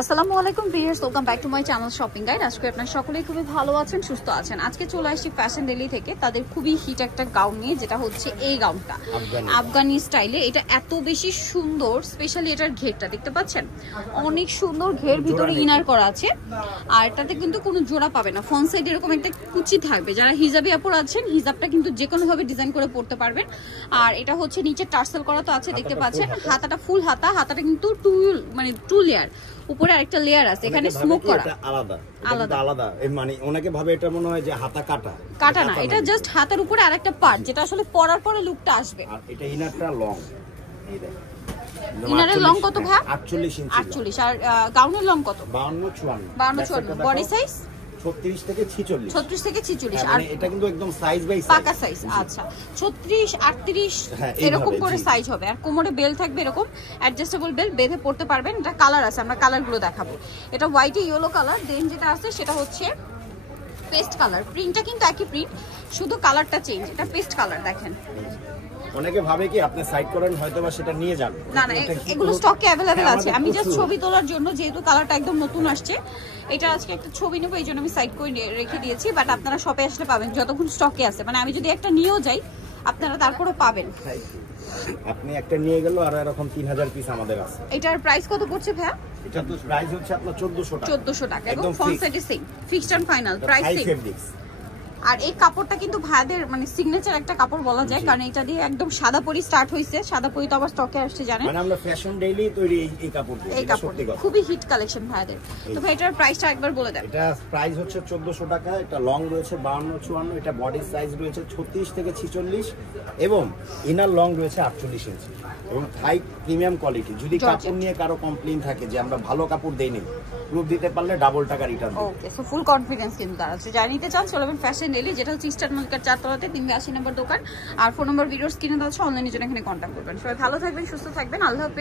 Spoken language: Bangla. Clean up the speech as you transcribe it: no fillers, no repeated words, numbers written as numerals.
আসসালামু আলাইকুম viewers, welcome back to my channel shopping guide. আজকে আপনারা সকলেই খুবই ভালো আছেন, সুস্থ আছেন। আজকে চলে আসছি ফ্যাশন ডেলি থেকে তাদের খুবই হিট একটা গাউন নিয়ে, যেটা হচ্ছে এই গাউনটা আফগানি স্টাইলে। এটা এত বেশি সুন্দর, স্পেশালি এটার ঘেরটা দেখতে পাচ্ছেন, অনেক সুন্দর ঘের, ভিতরে ইনার করা আছে। আর এটাতে কিন্তু কোনো জোড়া পাবে না, ফ্রন্ট সাইড এরকম একটা কুচি থাকবে। যারা হিজাবি আপুর আছেন, হিজাবটা কিন্তু যে কোনো ভাবে ডিজাইন করে পড়তে পারবেন। আর এটা হচ্ছে নিচে টার্সেল করা তো আছে, দেখতে পাচ্ছেন। হাতাটা ফুল হাতা, হাতাটা কিন্তু টু লেয়ার, উপরে আরেকটা লেয়ার আছে। এখানে স্মোক করা আলাদা মানে অনেকে ভাবে এটা মনে হয় যে হাতা কাটা না, এটা জাস্ট হাতের উপরে আরেকটা পার্ট, যেটা আসলে পরার পরে লুকটা আসবে। আর এটা ইনারটা লং, এই দেখেন ইনারের লং কত ভাই? 48 ইঞ্চি। 48। আর গাউনের লং কত? 52 বডি সাইজ 36 থেকে 46। আর এটা কিন্তু একদম সাইজ বাই সাইজ, পাকা সাইজ। আচ্ছা, 36 38 এরকম করে সাইজ হবে। আর কোমরে বেল থাকবে, এরকম অ্যাডজাস্টেবল বেল, বেঁধে পড়তে পারবেন। এটা কালার আছে, আমরা কালারগুলো দেখাবো। এটা হোয়াইট ইয়েলো কালার, দেন যেটা আছে সেটা হচ্ছে পেস্ট কালার। প্রিন্টটা কিন্তু একই প্রিন্ট, শুধু কালারটা চেঞ্জ। এটা পেস্ট কালার, দেখেন। অনেকে ভাবে কি আপনি সাইড করেন, হয়তোবা সেটা নিয়ে যাবেন। না, এগুলো স্টকে अवेलेबल আছে। আমি জাস্ট ছবি তোলার জন্য, যেহেতু কালারটা একদম নতুন আসছে, এটা আজকে একটা ছবি নেব, এই জন্য আমি সাইড করে রেখে দিয়েছি। বাট আপনারা শপে আসলে পাবেন যতক্ষণ স্টকে আছে। মানে আমি যদি একটা নিয়েও যাই, আপনারা তারপরে পাবেন। আপনি একটা নিয়ে গেল, আর এরকম 3000 পিস আমাদের আছে। এটার প্রাইস কত পড়ছে ভাইয়া? এটা তো প্রাইস হচ্ছে আপনার 1400 টাকা। এবং ফ্রন্ট সাইডে same, fixed and final price same. আর এই কাপড়টা কিন্তু ভাইদের মানে সিগনেচার একটা কাপড় বলা যায়, কারণ এটা দিয়ে একদম সাদা পরি স্টার্ট হইছে। সাদা পরি তো আবার স্টকে আসছে, জানেন। মানে আমরা ফ্যাশন ডেইলি তৈরি এই কাপড় দিয়ে। এই কাপড় খুবই হিট কালেকশন ভাইদের। তো ভাই এটার প্রাইসটা একবার বলে দেন। এটা প্রাইস হচ্ছে 1400 টাকা। এটা লং রয়েছে 52 54, এটা বডি সাইজ রয়েছে 36 থেকে 46, এবং ইনার লং রয়েছে 48 ইঞ্চি, এবং হাই প্রিমিয়াম কোয়ালিটি। যদি কাপড় নিয়ে কারো কমপ্লেইন থাকে যে আমরা ভালো কাপড় দেইনি, প্রুফ দিতে পারলে ডাবল টাকা রিটার্ন। ওকে, সো ফুল কনফিডেন্স কিন্তু তারা আছে। যারা নিতে চান চলে যাবেন ফ্যাশন ডেইলি, যেটা হচ্ছে ইস্টার্ন মার্কেট 4 তলাতে 382 নম্বর দোকান। আর ফোন নম্বর ভিডিওস কিনে দেওয়া আছে, অনলাইনে জন্য এখানে কন্ট্যাক্ট করবেন। সবাই ভালো থাকবেন, সুস্থ থাকবেন, আল্লাহ হাফেজ।